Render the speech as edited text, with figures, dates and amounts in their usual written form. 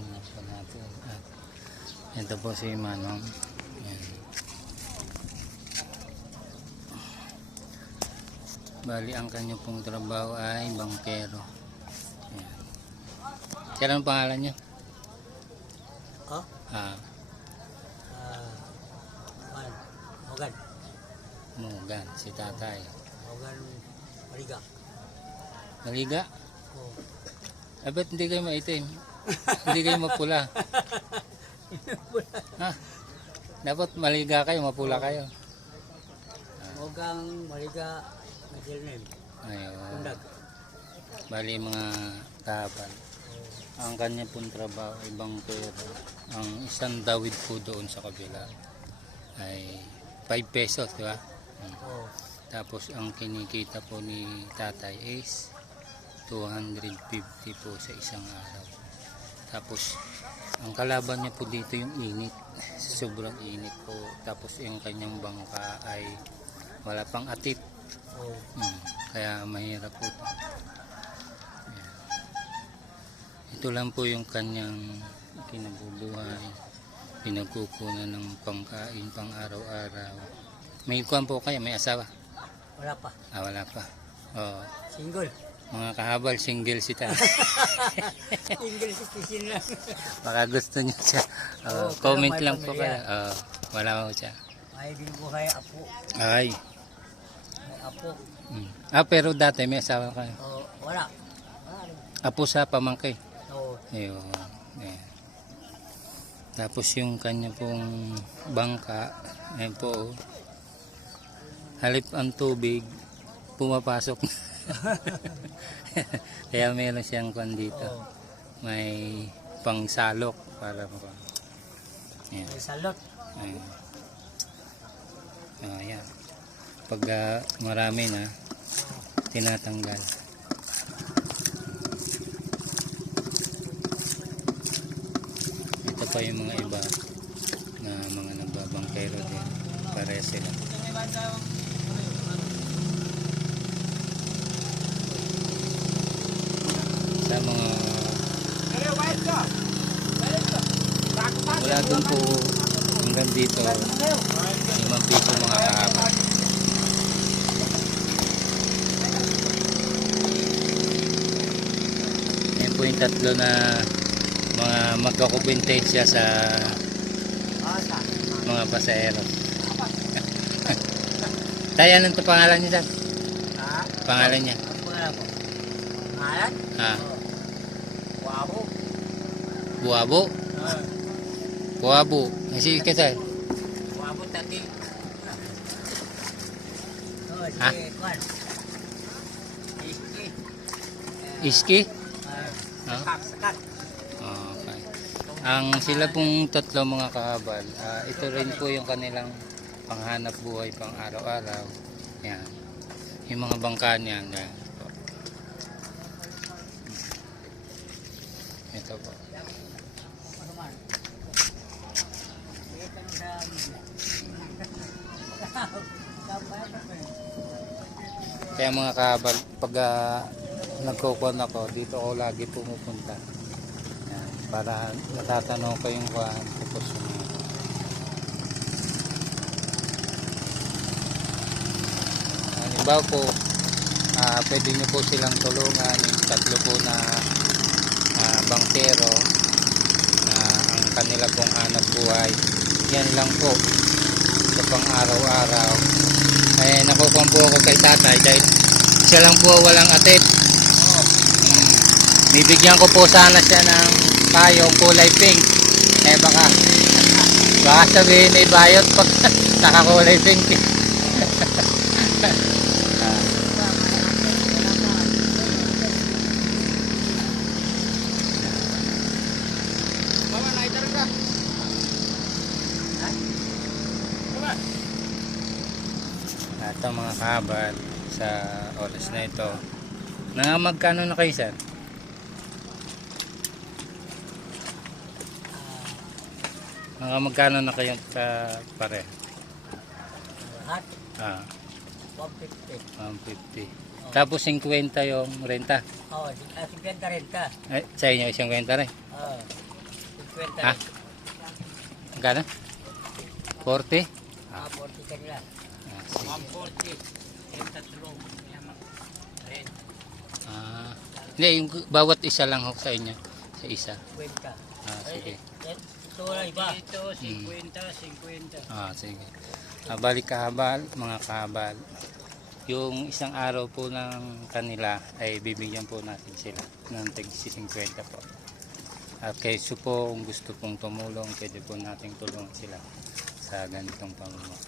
tingnan po natin. At ito po si Manong. Ayan. Bali ang kanya pong trabaho ay bangkero. Ayan. Kailan ang pangalan niyo? Oh? Mogan. Mugan, si tatay. Mogan Mariga. Maliga? Oh. Ba't hindi kayo maitim? Hindi kayo mapula? Ha? Dapat maliga kayo, mapula kayo. Mogang Mariga middle name. Ayun. Kundag. Bali mga kapal. Ang kanya pong trabaho ay bangkero. Ang isang dawid po doon sa kabila ay 5 pesos, di ba? Oh. Tapos ang kinikita po ni tatay is 250 po sa isang araw. Tapos ang kalaban niya po dito yung init. Sobrang init po. Tapos yung kanyang bangka ay wala pang atip. Oh. Kaya mahirap po ito. Ayan. Ito lang po yung kanyang kinabubuhay. Pinagkukunan ng pangkain pang araw-araw. May kuwan po kayo, may asawa? Wala pa. Wala pa. Oh, Single. mga kahabal, single si tatay. Single citizen lang. Baka gusto niyo siya. Oo, Comment pero may lang po kayo. pamilya. Wala po siya. May binubuhay apo. Ay. May apo. Pero dati may asawa kayo. Oh, wala. Wala rin. Apo sa pamangkin. Oh. Ayun. Ayan. Tapos yung kanya pong bangka, ayun po, halip ang tubig, pumapasok. Kaya meron siyang kwan dito. Oh. May pangsalok para ayan. May salot. Ayan. Ayan. Pag marami na, tinatanggal. Ito pa yung mga iba na mga nagbabangkero din. Pare sila. Sa mga mula dun po hanggang dito 5 piso mga kahaba. Yan po yung tatlo na mga magkakumpetensya sa mga pasahero. Tayo, anong to pangalan niya dyan? Ha? Pangalan niya? Ano pangalan mo? Pangalan? Ha? Wabo. Buwabo? Buwabo. Sige ka tayo. Wabo tati. Oh, Ha? sige, kwan. Iski. Iski? Ha? Sakak. Okay. Ang sila pong tatlo mga kahabal, ito rin po yung kanilang panghanap buhay pang araw-araw. Yan. Yung mga bangka niyan. Yan. Ito po. Kaya mga kahabal, pag nagkukuhan ako, dito ako lagi pumupunta. Yan. Para natatanong ko yung kuhan. Tapos halimbawa po, pwede nyo po silang tulungan yung tatlo po na bangkero na ang kanila pong hanap buhay. Yan lang po sa pang araw-araw. Ay nakukuha po ako kay tatay dahil siya lang po walang atip. Bibigyan ko po sana siya ng payong kulay pink. Baka sabihin may bayot pag nakakulay pink. Ito mga kahabal sa oras na ito. Magkano na kayo sir? Magkano na kayo pare? Lahat. 150. Tapos 50 yung renta. Oh, 50 renta. Ay, sa inyo isang kwenta rin. 50. Ha? Magkano? 40? 40 kanila. Ah, sige. 140. Yung tatlong. Red. Ah, hindi, yung bawat isa lang ho sa inyo. Sa isa. 50. Ah, sige. Ito wala iba. Ito, 50, 50. Ah, sige. Balik kahabal, mga kahabal. Yung isang araw po ng kanila ay bibigyan po natin sila ng tig 50 po. At kayo po kung gusto pong tumulong, pwede po nating tulungan sila sa ganitong pamumuhay.